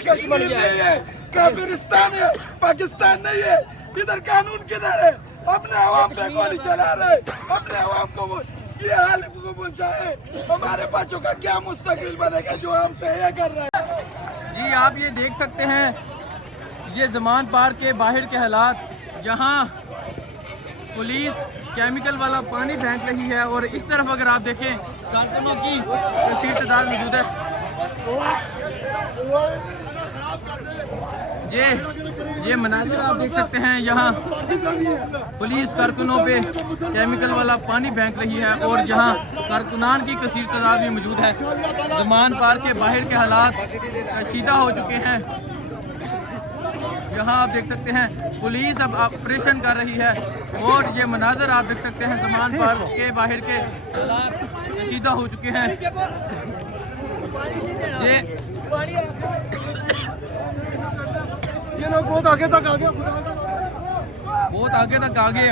कश्मीर नहीं है, काफिरिस्तान है, पाकिस्तान नहीं है। इधर कानून किधर है? अपने आवाम पे गोली चला रहे, अपने आवाम को ये हाल को पहुंचाए। हमारे बच्चों का क्या मुस्तकबिल बनेगा जो हमसे ये कर रहे हैं। जी आप ये देख सकते हैं, ये ज़मान पार्क के बाहर के हालात। यहाँ पुलिस केमिकल वाला पानी फेंक रही है और इस तरफ अगर आप देखें कारकुनों की कसीर तादाद मौजूद है। ये मनाज़िर आप देख सकते हैं, यहाँ पुलिस कारकुनों पे केमिकल वाला पानी फेंक रही है और यहाँ कारकुनान की कसीर तादाद भी मौजूद है। ज़मान पार्क के बाहर के हालात कशीदा हो चुके हैं। यहाँ आप देख सकते हैं पुलिस अब ऑपरेशन कर रही है और ये मनाज़र आप देख सकते हैं ज़मान पार्क के बाहर के हालात कशीदा हो चुके हैं। ये लोग बहुत आगे तक आ गए, बहुत आगे तक आ गए।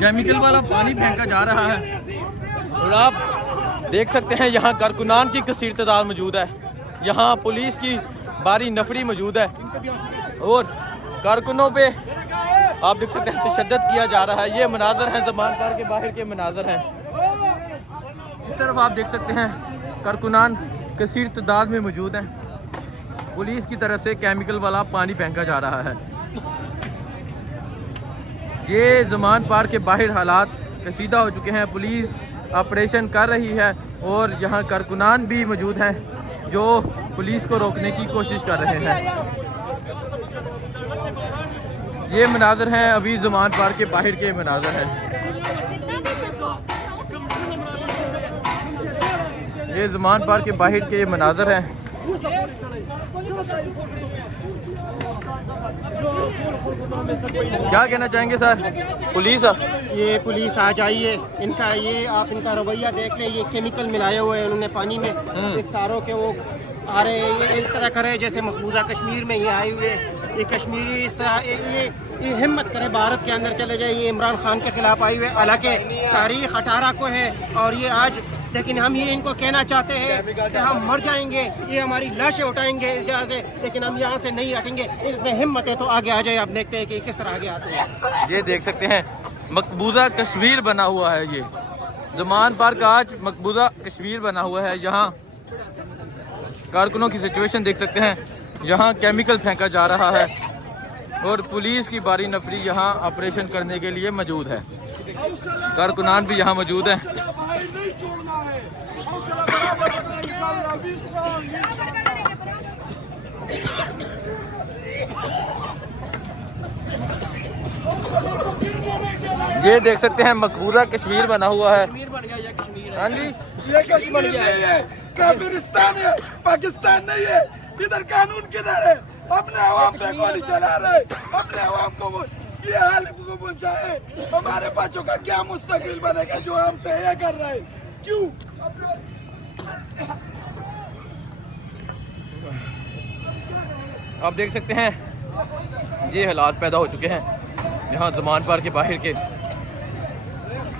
केमिकल वाला पानी फेंका जा रहा है और आप देख सकते हैं यहाँ कारकुनान की कसीर तादाद मौजूद है। यहाँ पुलिस की भारी नफरी मौजूद है और कारकुनों पे आप देख सकते हैं तशद्दुद किया जा रहा है। ये मनाज़र हैं ज़मान पार्क के बाहर के मनाज़र हैं। इस तरफ आप देख सकते हैं कारकुनान कसीर तादाद में मौजूद हैं। पुलिस की तरफ से केमिकल वाला पानी फेंका जा रहा है। ये ज़मान पार्क के बाहर हालात कशीदा हो चुके हैं। पुलिस ऑपरेशन कर रही है और यहाँ कारकुनान भी मौजूद हैं जो पुलिस को रोकने की कोशिश कर रहे हैं। ये मनाज़र हैं अभी ज़मान पार्क के बाहर के मनाज़र हैं। ये ज़मान पार्क के बाहर के मनाज़र हैं। क्या कहना चाहेंगे सर? पुलिस ये पुलिस आ जाइए, इनका ये आप इनका रवैया देख लें। ये केमिकल मिलाए हुए हैं उन्होंने पानी में, इस सारों के वो आ रहे हैं। ये इस तरह करे जैसे मकबूजा कश्मीर में ये आए हुए, ये कश्मीरी इस तरह ये हिम्मत करे भारत के अंदर चले जाए। ये इमरान खान के खिलाफ आए हुए, हालांकि तारीख 18 को है और ये आज, लेकिन हम ये इनको कहना चाहते हैं कि हम मर जाएंगे, ये हमारी लाशें उठाएंगे इस जगह से, लेकिन हम यहाँ से नहीं हटेंगे। इसमें हिम्मत है तो आगे आ जाए। आप देखते हैं कि किस तरह आगे आते हैं। ये देख सकते हैं मकबूजा कश्मीर बना हुआ है। ये ज़मान पार्क आज मकबूजा कश्मीर बना हुआ है। यहाँ कारकुनों की सिचुएशन देख सकते हैं, यहाँ केमिकल फेंका जा रहा है और पुलिस की भारी नफरी यहाँ ऑपरेशन करने के लिए मौजूद है। कारकुनान भी यहाँ मौजूद हैं। ये देख सकते हैं मकबूजा कश्मीर बना हुआ है। हाँ जी, ये कश्मीर नहीं है, काफिरिस्तान है, पाकिस्तान नहीं है। इधर कानून किधर है? अपने आवाम पे गोली चला रहे, अपने आवाम को ये हाल को पहुंचाए। हमारे बच्चों का क्या मुस्तकबिल बनेगा जो हमसे ये कर रहे हैं? क्यों? आप देख सकते हैं ये हालात पैदा हो चुके हैं यहाँ ज़मान पार्क के बाहर के।